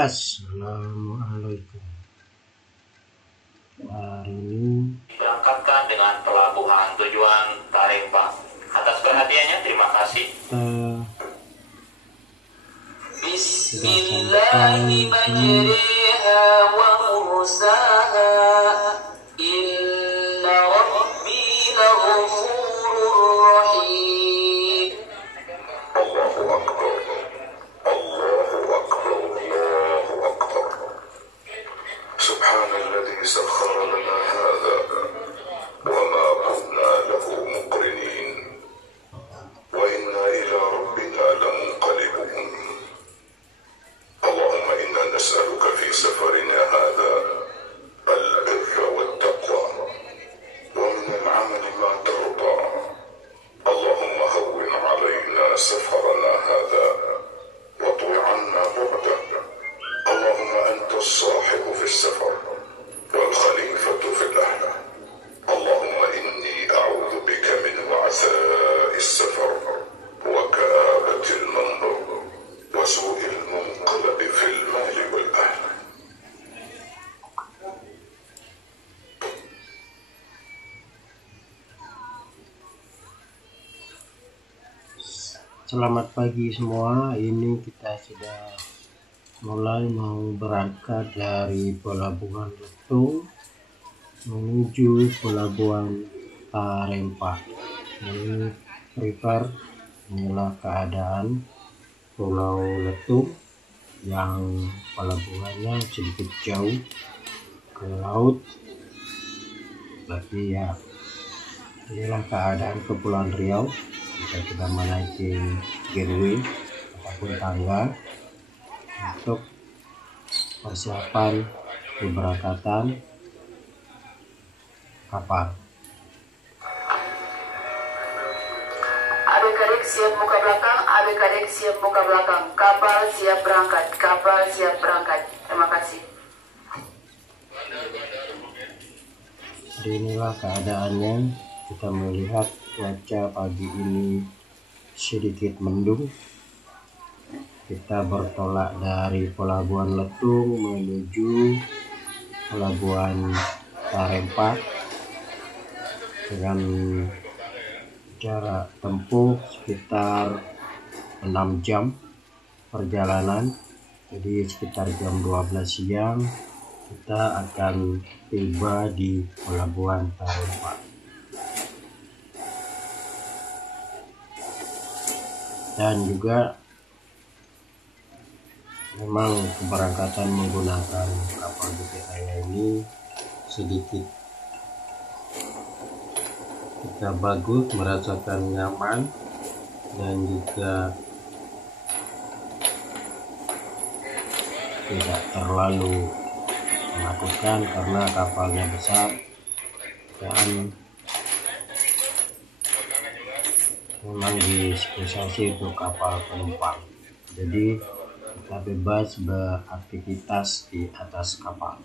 Assalamualaikum. Hari ini berangkatkan dengan pelabuhan tujuan Tarempa. Atas perhatiannya terima kasih. Bismillahirrahmanirrahim. Inna rabbi laghafurur rahim. Allahu Akbar. Allahu Akbar. Allahu Akbar. Subhanalladzi sakhkhara lana hadza wa ma kunna lahu muqrinin wa inna ila rabbina lamunqalibun. Allahumma inna nas'aluka fi safarina hadza al-birra wat-taqwa wa min al-'amali ma tarda. Allahumma hawwin 'alaina safarana hadza واطوي عنا بعده. اللهم أنت الصاحب في السفر والخليفة في الأهل. اللهم إني أعوذ بك من وعثاء السفر وكآبة المنظر وسوء المنقلب في المال والأهل. Selamat pagi semua. Ini kita sudah mulai mau berangkat dari Pelabuhan Letung menuju Pelabuhan Tarempa. Ini prepare, inilah keadaan Pulau Letung yang pelabuhannya sedikit jauh ke laut. Tapi ya, inilah keadaan Kepulauan Riau. Jika kita menaiki gearway ataupun tangga untuk persiapan keberangkatan kapal. Adik-adik siap buka belakang, adik-adik siap buka belakang. Kapal siap berangkat, kapal siap berangkat. Terima kasih. Jadi inilah keadaannya. Kita melihat cuaca pagi ini sedikit mendung. Kita bertolak dari Pelabuhan Letung menuju Pelabuhan Tarempa dengan jarak tempuh sekitar 6 jam perjalanan. Jadi sekitar jam 12 siang kita akan tiba di Pelabuhan Tarempa. Dan juga memang keberangkatan menggunakan kapal bukit raya ini sedikit kita bagus, merasakan nyaman dan juga tidak terlalu menakutkan karena kapalnya besar dan memang dispesialisasi untuk kapal penumpang. Jadi kita bebas beraktivitas di atas kapal.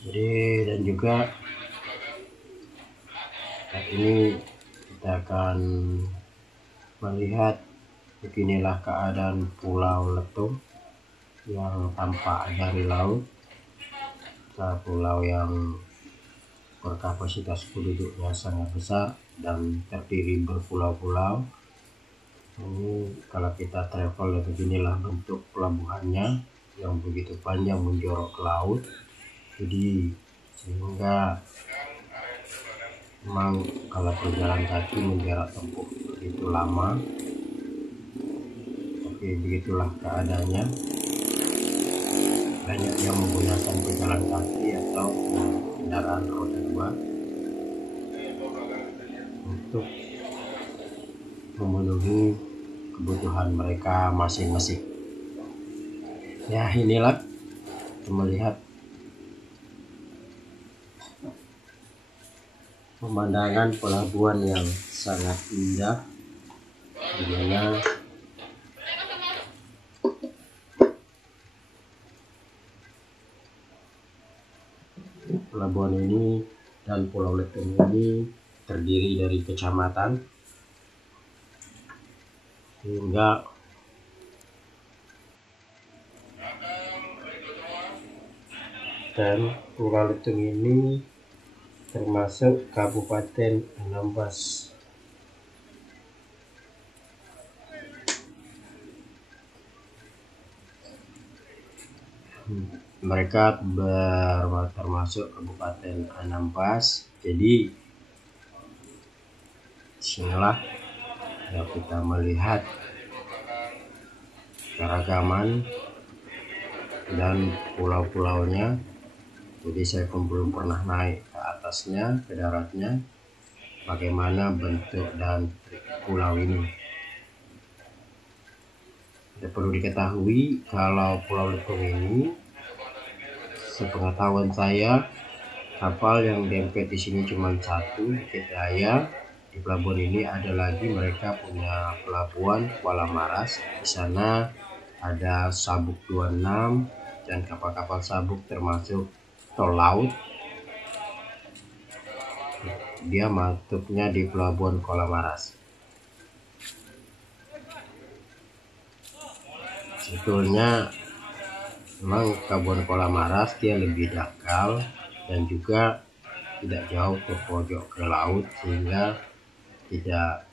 Jadi dan juga saat ini kita akan melihat beginilah keadaan Pulau Letung yang tampak dari laut. Pulau yang berkapasitas penduduknya sangat besar dan terdiri berpulau-pulau. Ini kalau kita travel beginilah bentuk pelabuhannya yang begitu panjang menjorok ke laut. Jadi sehingga memang kalau berjalan kaki menjarak tempuh begitu lama, tapi begitulah keadaannya. Banyak yang menggunakan pejalan kaki atau kendaraan roda 2 untuk memenuhi kebutuhan mereka masing-masing. Ya, inilah kita melihat pemandangan pelabuhan yang sangat indah, di mana pelabuhan ini dan Pulau Letong ini terdiri dari kecamatan, sehingga dan Pulau Letong ini termasuk Kabupaten Anambas. Mereka termasuk Kabupaten Anambas. Jadi sinilah ya kita melihat keragaman dan pulau-pulaunya. Jadi saya pun belum pernah naik ke atasnya, ke daratnya, bagaimana bentuk dan pulau ini. Perlu diketahui kalau Pulau Letong ini, sepengetahuan saya, kapal yang dempet di sini cuma satu, Bukit Raya. Di pelabuhan ini ada lagi, mereka punya pelabuhan Kuala Maras. Di sana ada sabuk 26 dan kapal-kapal sabuk termasuk tol laut. Dia masuknya di pelabuhan Kuala Maras. Sebetulnya memang pelabuhan Kuala Maras dia lebih dangkal dan juga tidak jauh ke pojok ke laut, sehingga tidak,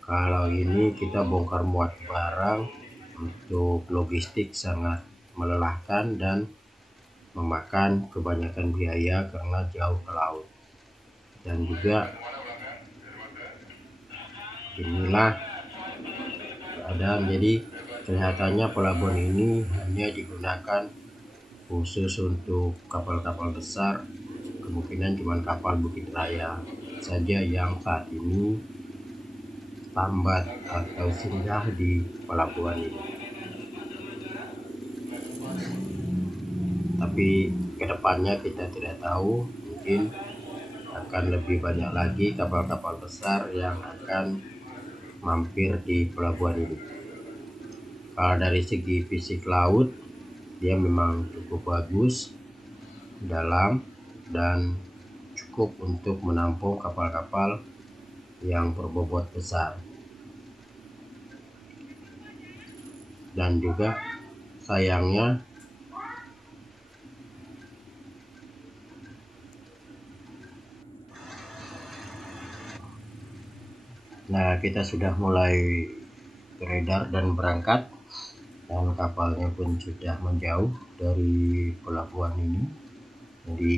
kalau ini kita bongkar muat barang untuk logistik sangat melelahkan dan memakan kebanyakan biaya karena jauh ke laut. Dan juga inilah keadaan, jadi kelihatannya pelabuhan ini hanya digunakan khusus untuk kapal-kapal besar. Kemungkinan cuma kapal Bukit Raya saja yang saat ini tambat atau singgah di pelabuhan ini. Tapi kedepannya kita tidak tahu, mungkin akan lebih banyak lagi kapal-kapal besar yang akan mampir di pelabuhan ini. Kalau dari segi fisik laut, dia memang cukup bagus, dalam, dan cukup untuk menampung kapal-kapal yang berbobot besar. Dan juga sayangnya kita sudah mulai beredar dan berangkat, dan kapalnya pun sudah menjauh dari pelabuhan ini. Jadi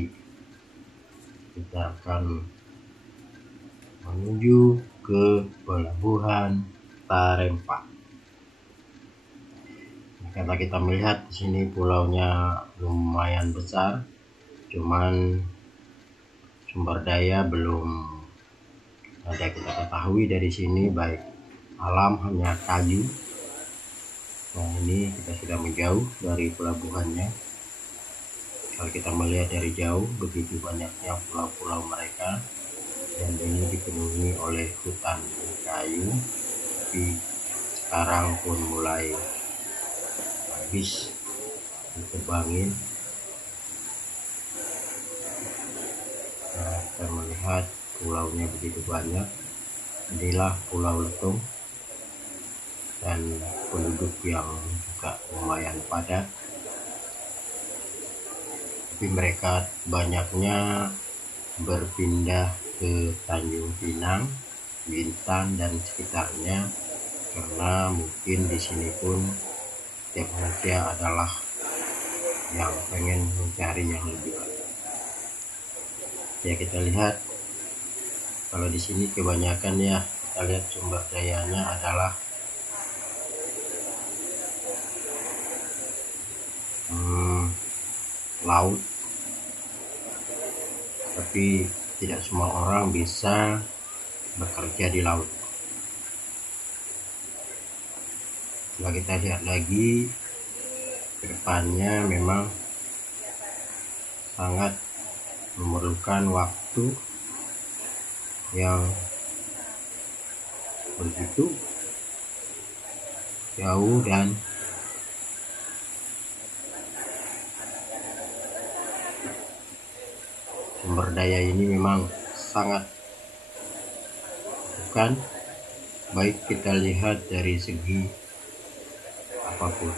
kita akan menuju ke pelabuhan Tarempa. Karena kita melihat di sini pulaunya lumayan besar, cuman sumber daya belum ada kita ketahui dari sini, baik alam hanya kayu. Nah, ini kita sudah menjauh dari pelabuhannya. Kalau kita melihat dari jauh, begitu banyaknya pulau-pulau mereka, dan ini dipenuhi oleh hutan kayu. Tapi sekarang pun mulai habis ditebangin. Nah, kita melihat pulaunya begitu banyak. Inilah Pulau Letong, dan penduduk yang juga lumayan padat, tapi mereka banyaknya berpindah ke Tanjung Pinang, Bintan, dan sekitarnya, karena mungkin di sini pun setiap manusia adalah yang pengen mencari yang lebih baik. Ya, kita lihat kalau di sini kebanyakan ya, kita lihat sumber dayanya adalah laut, tapi tidak semua orang bisa bekerja di laut. Setelah kita lihat lagi ke depannya, memang sangat memerlukan waktu yang begitu jauh dan sumber daya ini memang sangat bukan, baik kita lihat dari segi apapun.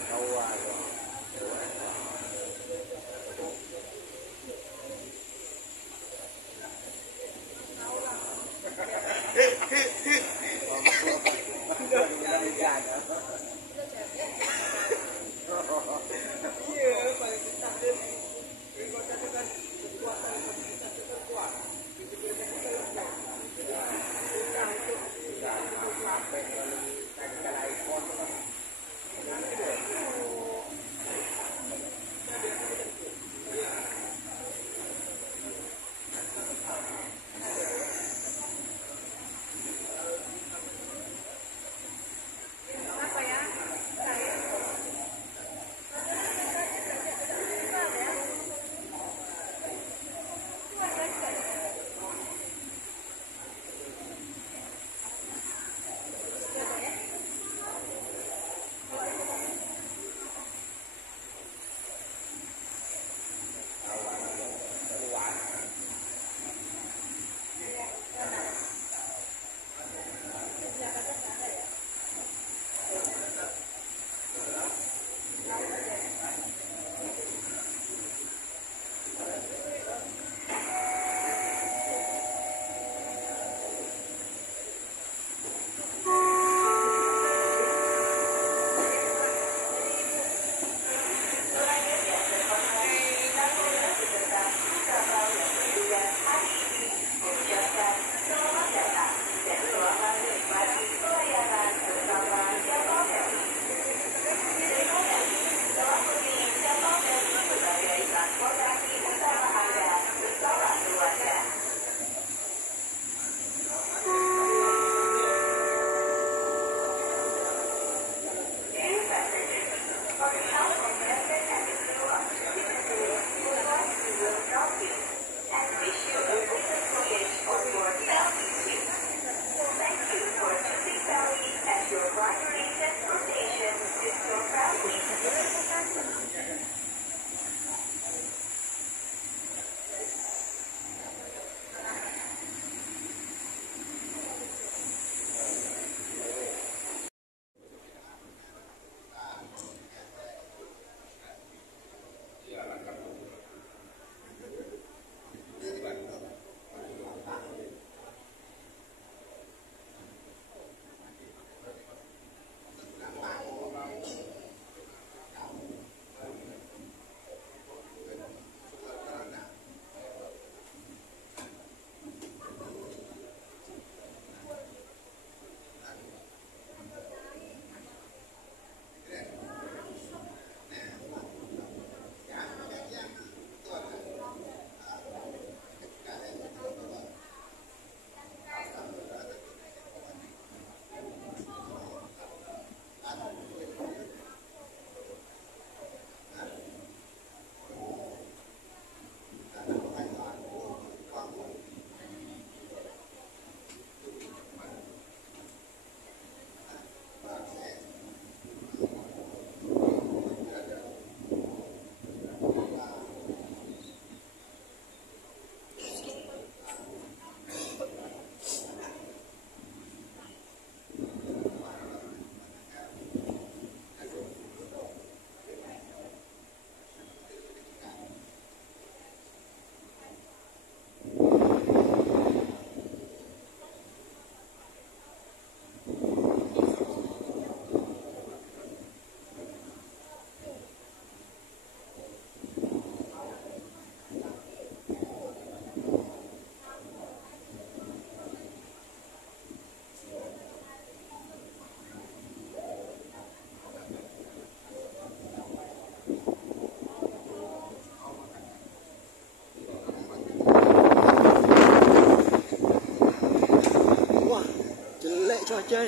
Cuaca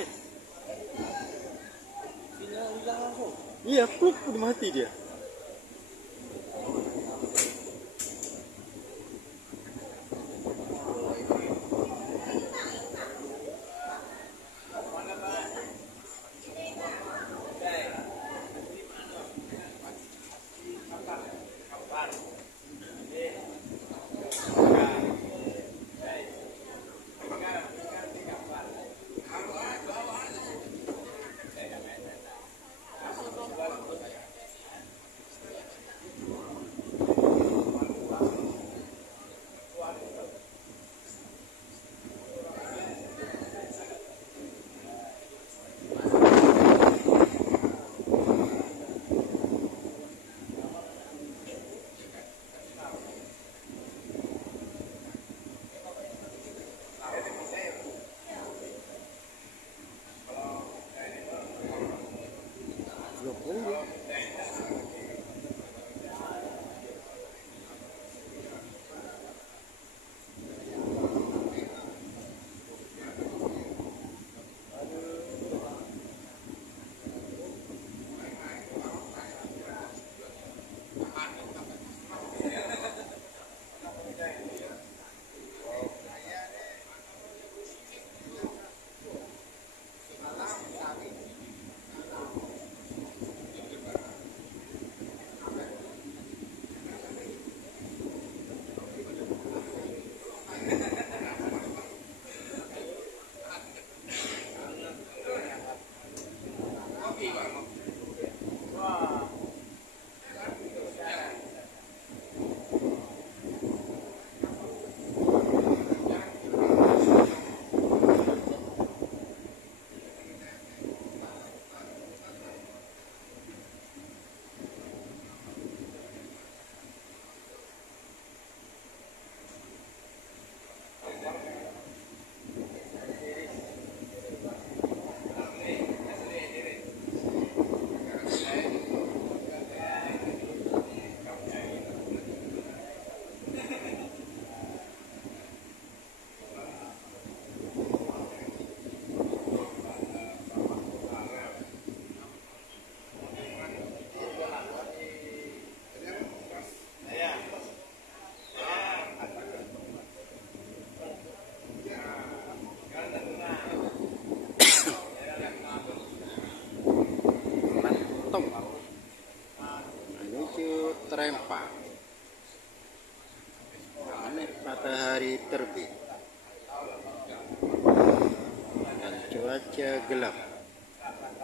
iya, pluk udah mati dia. Menuju Trempang. Matahari terbit dan cuaca gelap,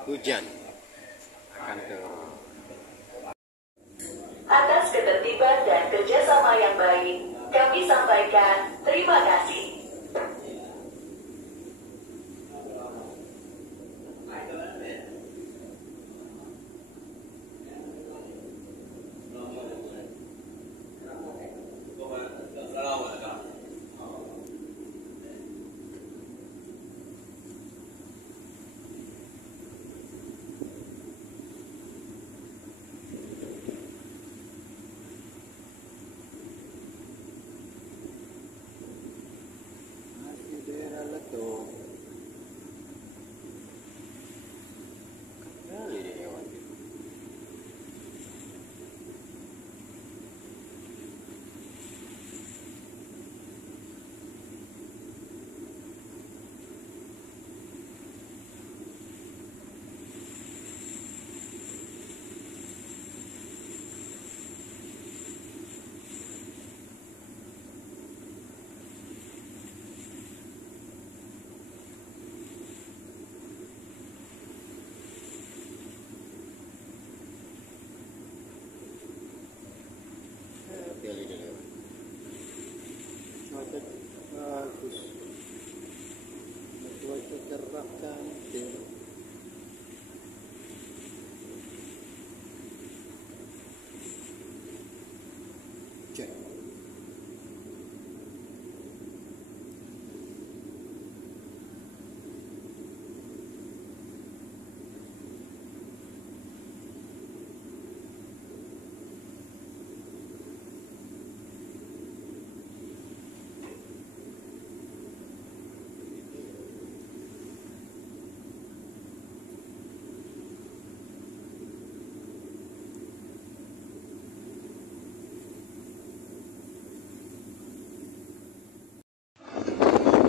hujan akan turun. Atas ketertiban dan kerjasama yang baik, kami sampaikan terima kasih. Cuaca bagus, cuaca cerah cantik. Cek.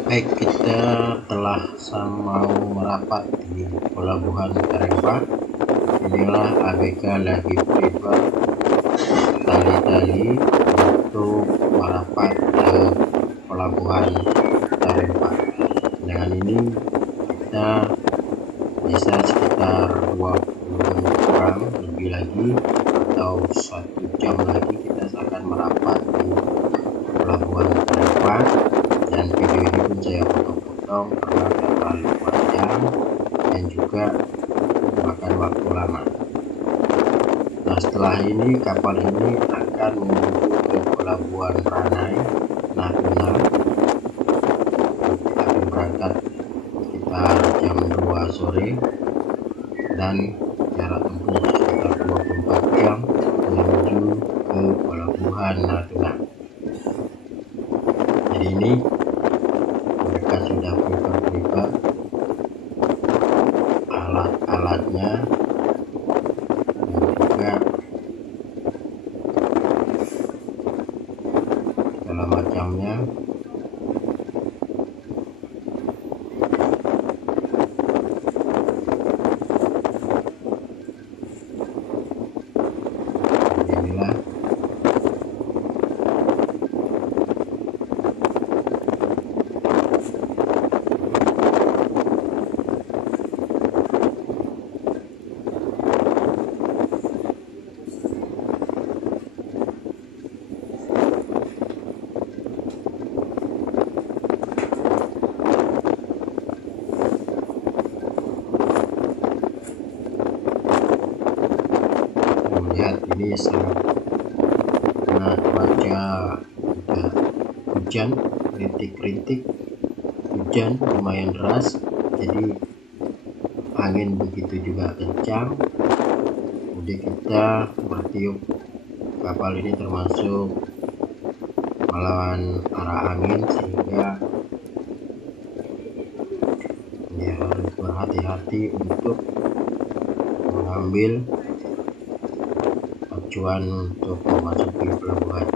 Baik, kita telah mau merapat di pelabuhan Tarempa. Inilah ABK lagi prepare tali-tali untuk merapat ke pelabuhan Tarempa. Dengan ini kita bisa sekitar 20 orang lebih lagi atau 1 jam lagi kita akan merapat di pelabuhan Tarempa. Dan video ini pun saya potong-potong karena terlalu panjang dan juga makan waktu lama. Nah, setelah ini kapal ini akan menuju ke pelabuhan Ranai, Natuna. Kita akan berangkat sekitar jam 2 sore dan jarak tempuh sekitar 24 jam menuju ke pelabuhan Natuna. Jadi ini mereka sudah prepare alat-alatnya dan juga segala macamnya. Inilah ini sangat karena cuaca udah hujan, rintik-rintik hujan lumayan deras, jadi angin begitu juga kencang. Jadi kita bertiup kapal ini termasuk melawan arah angin, sehingga dia harus berhati-hati untuk mengambil acuan untuk memasuki pelabuhan.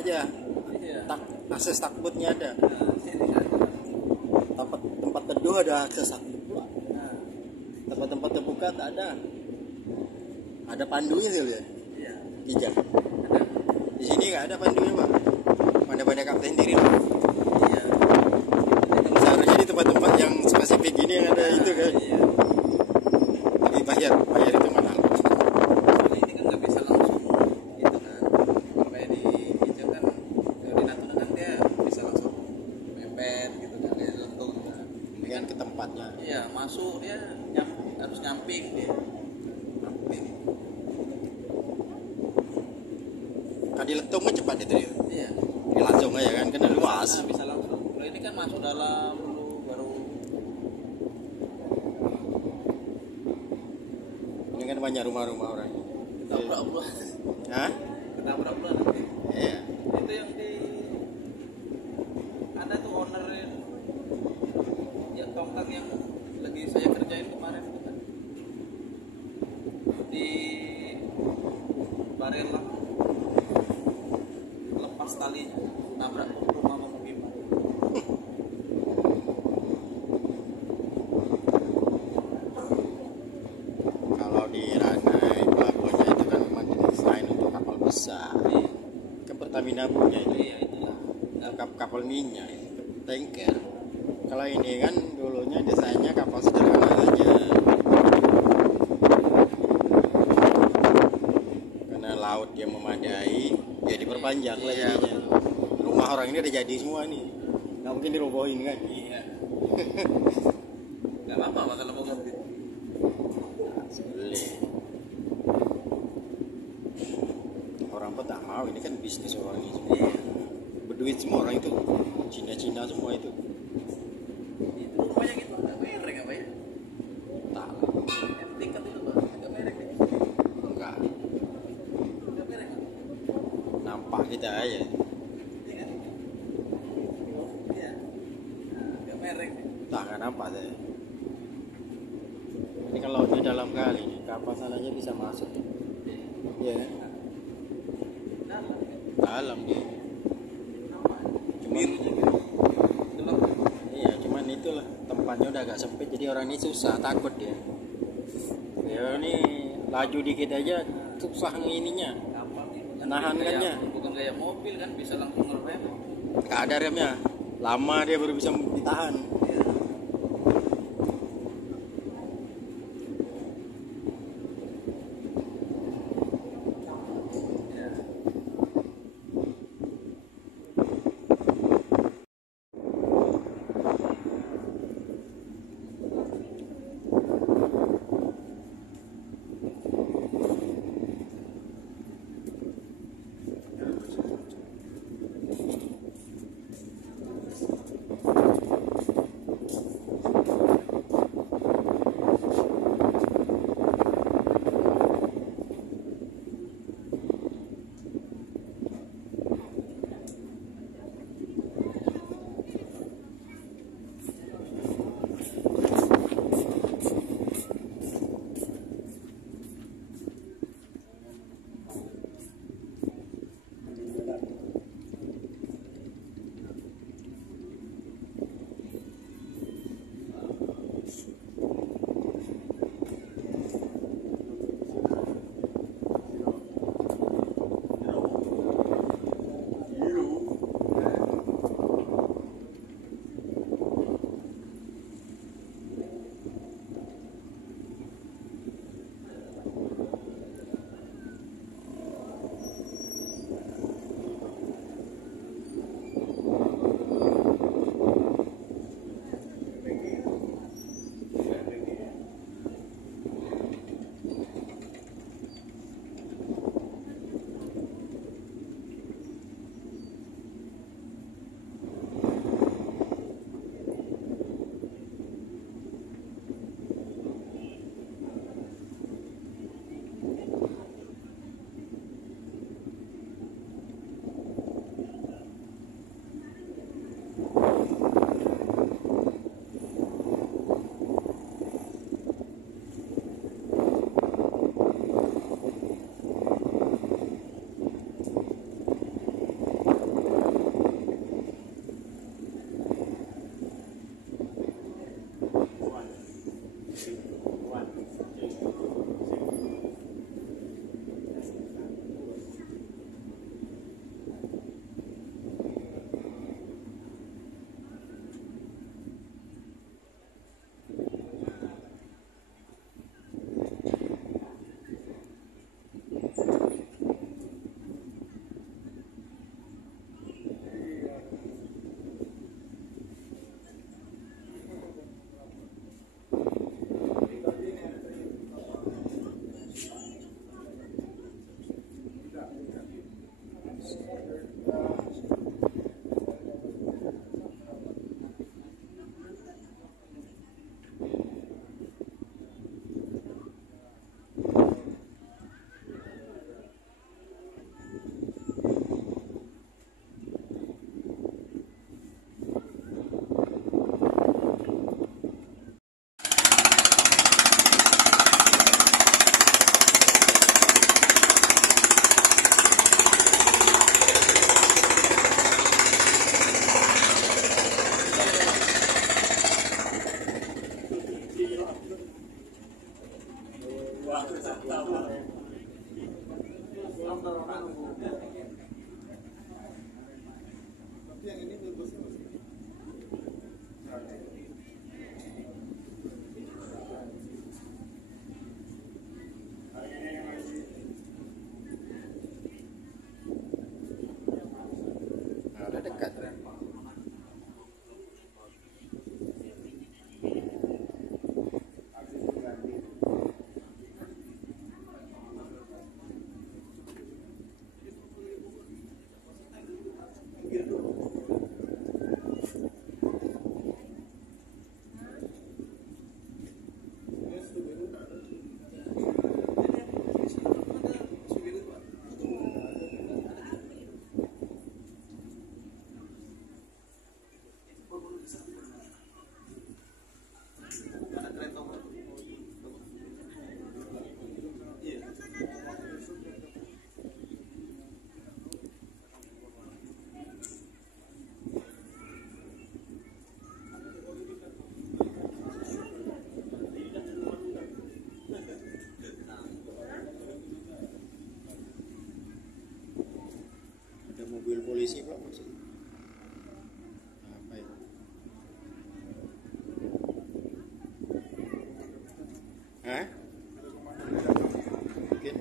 aja. Iya. Akses takbutnya ada. Tempat teduh ada akses takbut pula. Tempat-tempat terbuka tak ada. Ada pandunya sih lihat. Iya. Kijang. Di sini nggak ada pandunya pak. Pandai-pandai kapten sendiri. Iya. Seharusnya di tempat-tempat yang spesifik gini yang ada itu kan. Iya. Tapi bayar itu mahal. Soalnya ini kan nggak bisa langsung gitu kan. Kayak di Kijang kan, kalau di Natuna kan dia bisa langsung mepet gitu kan, dia lentung kan. Ini kan ke tempatnya. Iya, masuk dia harus nyamping dia. Nyamping. Kan di Letung kan cepat itu dia. Iya. Dia langsung aja kan kena luas. Nah, bisa langsung. Kalau ini kan masuk dalam dulu baru. Ini kan banyak rumah-rumah orang. Ketabrak pula. Hah? Ketabrak pula nanti. Iya. Itu yang di ada tuh owner yang tongkang yang lagi saya kerjain kemarin itu kan di Barela lepas talinya nabrak rumah pemukiman. Kalau di Ranai pelabuhannya itu kan memang desain untuk kapal besar. Kan Pertamina punya itu. Iya itulah. Kapal minyak, tanker. Kalau ini kan dulunya desainnya kapal sederhana saja. Karena laut yang memadai, ya diperpanjang lah Iya, jadinya. Rumah orang ini udah jadi semua nih. Nggak mungkin dirobohin kan? Iya. Gak apa-apa Pak, kalau mau ganti. Sulit. Orang pun tak mau, ini kan bisnis orang ini semua. Iya. Berduit semua orang itu, Cina-Cina semua itu. Itu rumahnya gitu nggak merek apa ya? Tak, Yang tingkat itu Pak, nggak merek ya? enggak. Nggak merek Pak. Nampak kita aja. Iya kan? Iya. Nggak merek. Tak akan nampak saya. Ini kalau di dalam kali ini kapal sananya bisa masuk. Iya. Dalam. Dalam dia. Birunya gitu. Gelap. Iya, cuman itulah tempatnya udah agak sempit jadi orang ini susah, takut dia. Ya ini laju dikit aja susah ngininya. Gampang itu kan. Nahan Kayak- kannya. Bukan kayak mobil kan bisa langsung ngerem. Gak ada remnya. Lama dia baru bisa ditahan. Iya. Iya. Nah, udah dekat. Ada mobil polisi Pak maksudnya. Apa itu? Hah? Mungkin.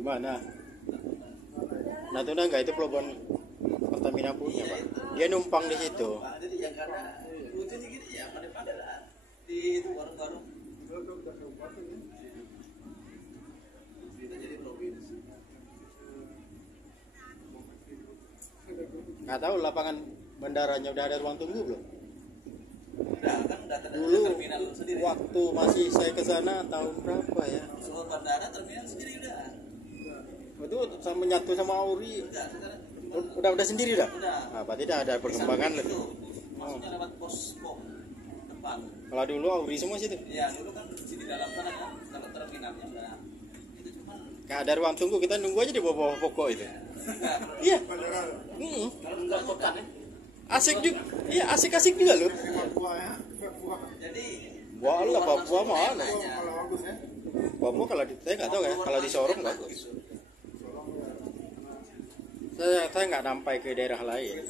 Gimana? Natuna enggak itu pelabuhan Pertamina punya Pak. Dia numpang di situ. Jadi yang karena lucunya gini ya, pada lah di itu warung-warung kita jadi provinsi. Nggak tahu lapangan bandaranya udah ada ruang tunggu belum? Udah kan udah ada Dulu terminal sendiri. waktu masih saya ke sana tahun berapa ya? Soal bandara terminal sendiri udah. Itu sama menyatu sama Auri. Udah sekarang Udah sendiri dah. udah. Nah, berarti dah ada perkembangan Di samping lebih. itu, Maksudnya lewat pos pom depan. Kalau dulu Auri semua situ. Ya dulu kan di dalam sana kan kalau terminalnya udah itu cuma Nggak ada ruang tunggu, kita nunggu aja di bawah pokok itu. Iya. kalau enggak kota ya. Asik juga. Iya, asik-asik juga loh. Jadi Walah, Papua mana? nanya, Papua kalau saya nggak tahu ya, kalau di Sorong bagus. Saya nggak sampai ke daerah lain.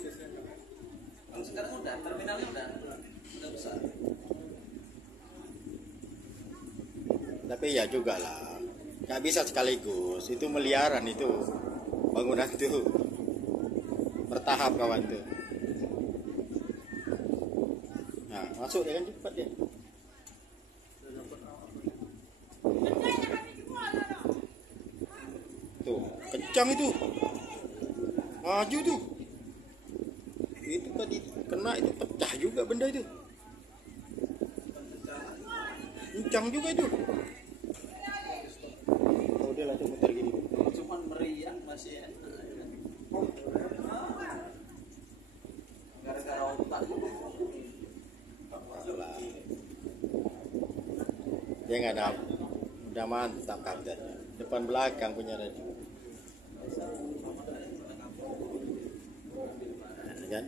Kalau sekarang udah terminalnya udah besar. Tapi ya juga lah, nggak bisa sekaligus. Itu miliaran itu bangunan itu bertahap kawan tuh. Nah masuk ya kan cepat ya. Tuh kencang itu, maju tuh. Itu tadi kena itu pecah juga benda itu. Kencang juga itu. Oh dia lah tuh muter gini. Cuman meriang masih enak. Gara-gara otak. Lah. Dia nggak ada, udah mantap kaptennya. Depan belakang punya radio. Kan?